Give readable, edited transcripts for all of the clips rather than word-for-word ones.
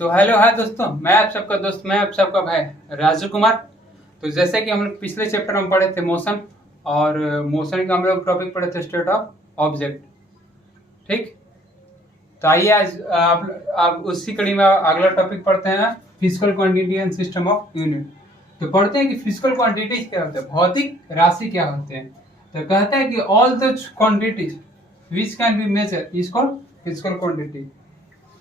तो hello hi दोस्तों, मैं आप सबका दोस्त, मैं आप सबका भाई राजू कुमार। तो जैसे कि हम लोग पिछले चैप्टर में पढ़े थे मोशन, और मोशन का हम लोग टॉपिक पढ़े थे स्टेट ऑफ ऑब्जेक्ट। ठीक, तो आइए आज आप उसी कड़ी में अगला टॉपिक पढ़ते हैं, physical quantity and system of unit. तो पढ़ते हैं कि फिजिकल क्वांटिटीज क्या होते हैं, भौतिक राशि क्या होते हैं। तो कहते हैं कि all the quantities which can be measure is called physical quantity.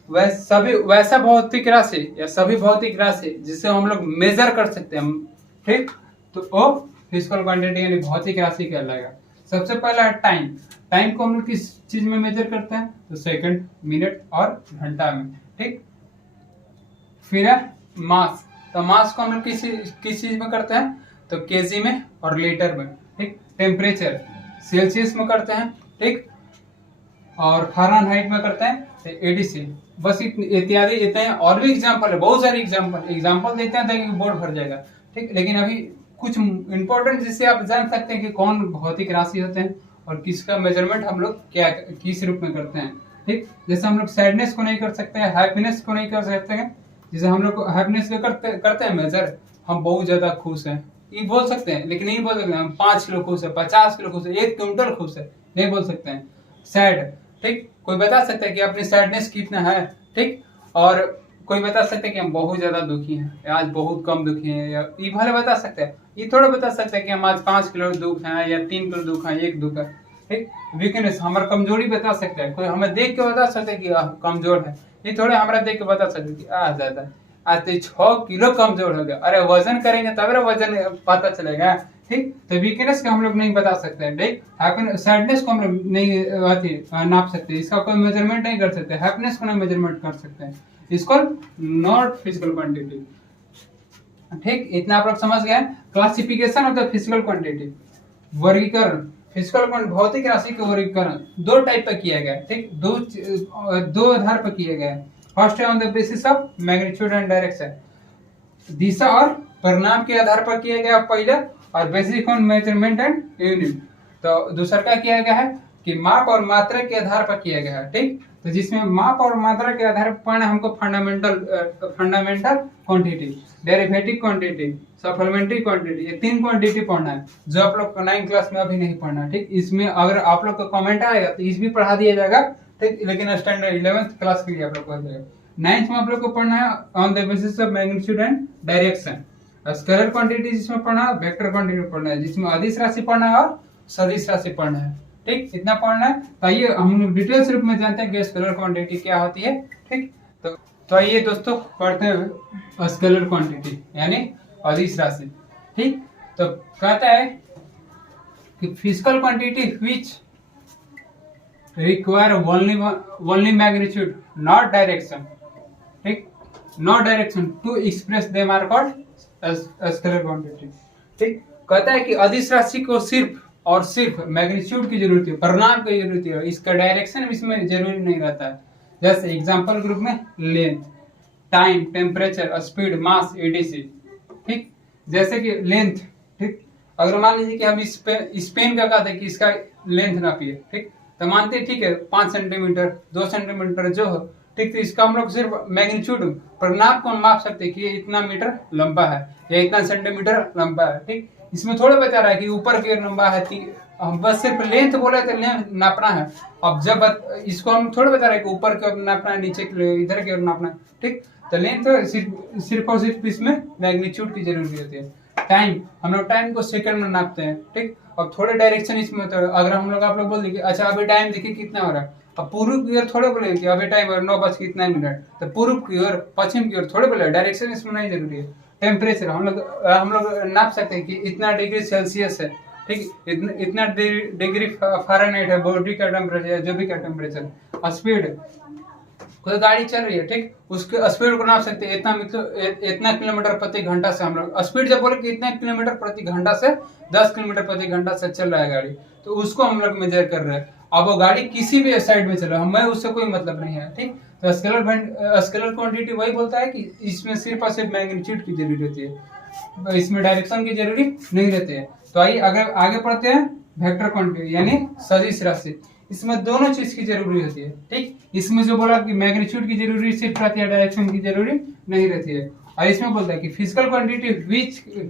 वैसा भौतिक राशि या सभी भौतिक राशि जिसे हम लोग मेजर कर सकते हैं, ठीक, तो वो फिजिकल क्वांटिटी यानी भौतिक राशि कहलाएगा। सबसे पहला है टाइम। टाइम को हम लोग किस चीज में मेजर करते हैं, तो सेकंड, मिनट और घंटा में। ठीक, फिर है मास। तो मास को हम लोग किस चीज में करते हैं, तो केजी में और लीटर में। ठीक, टेम्परेचर सेल्सियस में करते हैं। ठीक, और फारेनहाइट में करते हैं एडीसी। बस इत्यादि इतने हैं, और भी एग्जांपल है, बहुत सारे एग्जांपल देते हैं ताकि बोर्ड भर जाएगा। ठीक, लेकिन अभी कुछ इंपॉर्टेंट जिससे आप जान सकते हैं कि कौन भौतिक राशि होते हैं और किसका मेजरमेंट हम लोग क्या किस रूप में करते हैं। ठीक, जैसे हम लोग सैडनेस को नहीं कर सकते हैं, हैप्पीनेस को नहीं कर सकते हैं। जैसे हम लोग हैप्पीनेस को करते हैं मेजर, हम बहुत ज्यादा खुश हैं ये बोल सकते हैं, लेकिन नहीं बोल सकते हम 5 किलो खुश है, 50 किलो खुश है, 1 क्विंटल खुश है, नहीं बोल सकते हैं। सैड, ठीक, कोई बता सकता है कि अपनी सैडनेस कितना है। ठीक, और कोई बता सकता है कि हम बहुत ज्यादा दुखी हैं, आज बहुत कम दुखी हैं, या ये भले बता सकते हैं, ये थोड़ा बता सकते हैं कि हम आज 5 किलो दुख है या 3 किलो दुख है, 1 दुख है। ठीक, वीकनेस हमारा कमजोरी बता सकता है, कोई हमें देख के बता सकता है कि कमजोर है, ये थोड़े हमारा देख के बता सकते हैं कि आज ज्यादा है, आज तो 6 किलो कमजोर हो गया। अरे वजन करेंगे तब वजन पता चलेगा। ठीक, तो वीकनेस को हम लोग नहीं बता सकते हैं। ठीक, सैडनेस को हम लोग नहीं नाप सकते, इसका कोई मेजरमेंट नहीं कर सकते, हैप्पीनेस को नहीं मेजरमेंट कर सकते हैं, इसको नॉट फिजिकल क्वांटिटी। ठीक, इतना आप लोग समझ गए। Classification of the physical quantity, वर्गीकरण। फिजिकल भौतिक राशि का वर्गीकरण 2 टाइप पर किया गया है। ठीक, दो आधार पर किया गया है। फर्स्ट है on the basis of magnitude and direction, दिशा और परिणाम के आधार पर किया गया पहले, और basic on measurement and unit. तो दूसरा क्या किया गया है कि माप और मात्रा के आधार पर किया गया है। ठीक, तो जिसमें माप और मात्रा के आधार पर पढ़ना हमको fundamental quantity, derivative quantity, supplementary quantity, ये 3 क्वांटिटी पढ़ना है, जो आप लोग 9 क्लास में अभी नहीं पढ़ना। ठीक, इसमें अगर आप लोग का कमेंट आएगा तो इस भी पढ़ा दिया जाएगा। ठीक, लेकिन स्टैंडर्ड 11th क्लास के लिए आप लोग को जाएगा। 9th में आप लोग को पढ़ना है on the basis of magnitude and direction. Scalar quantity जिसमें पढ़ना है, वेक्टर क्वांटिटी पढ़ना है, जिसमें अदिश राशि पढ़ना है और सदिश राशि पढ़ना है। ठीक, इतना पढ़ना है। तो आइए हम लोग डिटेल्स रूप में जानते हैं कि स्केलर क्वांटिटी क्या होती है। ठीक, तो आइए दोस्तों पढ़ते हैं स्केलर क्वांटिटी यानी अदिश राशि। ठीक, तो कहता है कि physical quantity which require only magnitude not direction. ठीक, not direction to express them are called scalar quantity. ठीक, कहता है कि अदिश राशि को सिर्फ और सिर्फ मैग्नीट्यूड की जरूरत है, परिणाम की जरूरत है, इसका डायरेक्शन इसमें जरूरी नहीं रहता है। जैसे एग्जांपल ग्रुप में लेंथ, टाइम, टेम्परेचर, स्पीड, मास, एडीसी। ठीक, जैसे कि लेंथ। ठीक, अगर मान लीजिए कि हम इस पेन का कहते हैं कि इसका लेंथ नापिए। ठीक, तो मानते हैं ठीक है 5 सेंटीमीटर 2 सेंटीमीटर जो हो। ठीक, तो इसका हम लोग सिर्फ मैग्नीट्यूड परिणाम को माप सकते हैं कि ये इतना मीटर लंबा है या इतना सेंटीमीटर लंबा है। ठीक, इसमें थोड़ा बता रहा है कि ऊपर की ओर लंबा है, हम बस सिर्फ लेंथ बोले तो लेंथ नापना है। अब जब इसको हम थोड़ा बता रहे हैं कि ऊपर की ओर नापना है, नीचे की इधर की ओर नापना है। ठीक, तो लेंथ सिर्फ और सिर्फ इसमें मैग्नीट्यूड की जरूरत होती है। टाइम, हम लोग टाइम को सेकंड में नापते हैं। ठीक, और थोड़े डायरेक्शन इसमें होता है। अगर हम लोग आप लोग बोल देंगे अच्छा अभी टाइम देखिए कितना हो रहा है, अब पूर्व की ओर थोड़े बोले कि अभी टाइम 9:09, तो पूर्व की ओर पश्चिम की ओर थोड़े बोले, डायरेक्शन इसमें नहीं जरूरी है। टेम्परेचर हम लोग नाप सकते हैं कि इतना डिग्री सेल्सियस है। ठीक, इतना डिग्री फारेनहाइट है बॉडी का टेम्परेचर, जो भी का टेम्परेचर। स्पीड, कोई गाड़ी चल रही है, ठीक, उसके स्पीड को नाप सकते हैं, इतना किलोमीटर प्रति घंटा से। हम लोग स्पीड जब बोले कि इतना किलोमीटर प्रति घंटा से 10 किलोमीटर प्रति घंटा से चल रहा है गाड़ी, तो उसको हम लोग मेजर कर रहे हैं। अब वो गाड़ी किसी भी साइड में चल रहा है, हमें उससे कोई मतलब नहीं है। ठीक, तो स्केलर क्वांटिटी वही बोलता है कि इसमें सिर्फ और सिर्फ मैग्नीट्यूड की जरूरत रहती है, इसमें डायरेक्शन की जरूरी नहीं रहती है। तो आइए अगर आगे पढ़ते हैं वेक्टर क्वांटिटी यानी सदिश राशि। इसमें दोनों चीज की जरूरी होती है। ठीक, इसमें जो बोला कि मैग्नीट्यूड की जरूरी सिर्फ रहती है, डायरेक्शन की जरूरी नहीं रहती है। और इसमें बोलता है कि physical quantity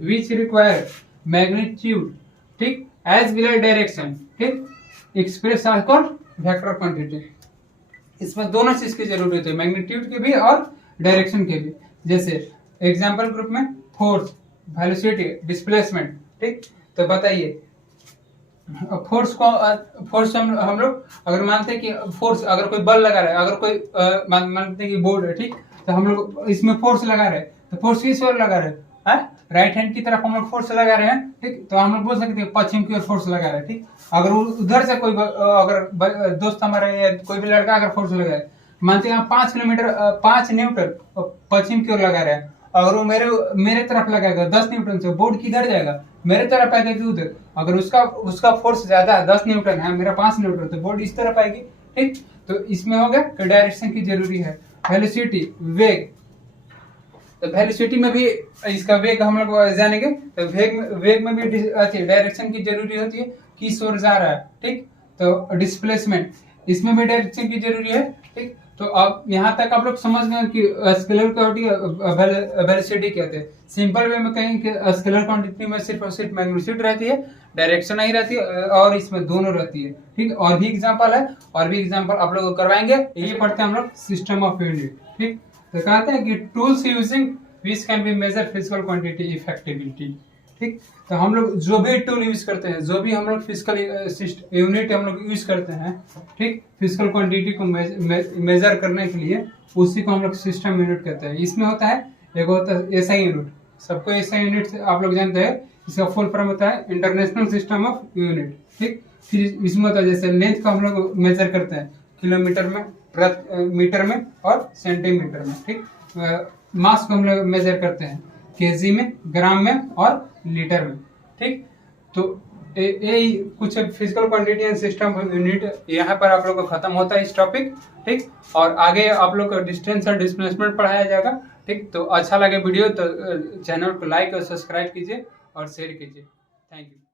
which require magnitude, ठीक, एज वेल एज डायरेक्शन, ठीक, express are called vector quantity. इसमें दोनों चीज की जरूरत होती है, मैग्नीट्यूड की भी और डायरेक्शन की भी। जैसे एग्जांपल ग्रुप में फोर्स, वेलोसिटी, डिस्प्लेसमेंट। ठीक, तो बताइए फोर्स हम लोग अगर मानते हैं कि फोर्स, अगर कोई बल लगा रहा है, अगर कोई मानते हैं कि बोर्ड है, ठीक, तो हम लोग इसमें फोर्स लगा रहे हैं, तो फोर्स किस ओर लगा रहे हैं, राइट हैंड की तरफ हम लोग फोर्स लगा रहे हैं। ठीक, तो हम लोग बोल सकते हैं पश्चिम की ओर फोर्स लगा रहे हैं। ठीक, अगर उधर से कोई अगर दोस्त हमारा या कोई भी लड़का अगर फोर्स लगाए, मानते हैं 5 न्यूटन पश्चिम की ओर लगा रहे हैं, अगर वो मेरे तरफ लगाएगा 10 न्यूटन से, बोर्ड किधर जाएगा, मेरे तरफ आएगा कि उधर। अगर उसका फोर्स ज्यादा है, 10 न्यूटन है, मेरा 5 न्यूटन, तो बोर्ड इस तरफ आएगी। ठीक, तो इसमें हो गया कि डायरेक्शन की जरूरी है। वेलोसिटी, वेग, तो वेलोसिटी में भी इसका वेग हम लोग जानेंगे, तो वेग में भी डायरेक्शन की जरूरी होती है, किस ओर जा रहा है। ठीक, तो डिस्प्लेसमेंट, इसमें भी डायरेक्शन की जरूरी है। ठीक, तो अब यहाँ तक आप लोग समझ गए कि स्केलर क्वांटिटी वेलोसिटी कहते हैं। सिंपल वे में कहें कि स्केलर क्वांटिटी में सिर्फ और सिर्फ मैग्नीट्यूड रहती है, डायरेक्शन नहीं रहती है, और इसमें दोनों रहती है। ठीक, और भी एग्जांपल है, और भी एग्जांपल आप लोग को करवाएंगे। ये पढ़ते हैं हम लोग सिस्टम ऑफ यूनिट। ठीक, तो कहते हैं कि tools using which can be measure physical quantity effectivity. ठीक, तो हम लोग जो भी टूल यूज करते हैं, जो भी हम लोग फिजिकल यूनिट हम लोग यूज करते हैं, ठीक, फिजिकल क्वांटिटी को मेजर करने के लिए, उसी को हम लोग सिस्टम यूनिट कहते हैं। इसमें होता है, एक होता है एसआई यूनिट, सबको एसआई यूनिट आप लोग जानते हैं, इसका फुल फॉर्म होता है इंटरनेशनल सिस्टम ऑफ यूनिट। ठीक, फिर इसमें होता है जैसे लेंथ को हम लोग मेजर करते हैं किलोमीटर में, मीटर में और सेंटीमीटर में। ठीक, मास को हम लोग मेजर करते हैं केजी में, ग्राम में और लीटर में। ठीक, तो ये कुछ physical quantity and system unit यहाँ पर आप लोग को खत्म होता है इस टॉपिक। ठीक, और आगे आप लोग को डिस्टेंस और डिस्प्लेसमेंट पढ़ाया जाएगा। ठीक, तो अच्छा लगे वीडियो तो चैनल को लाइक और सब्सक्राइब कीजिए और शेयर कीजिए। Thank you.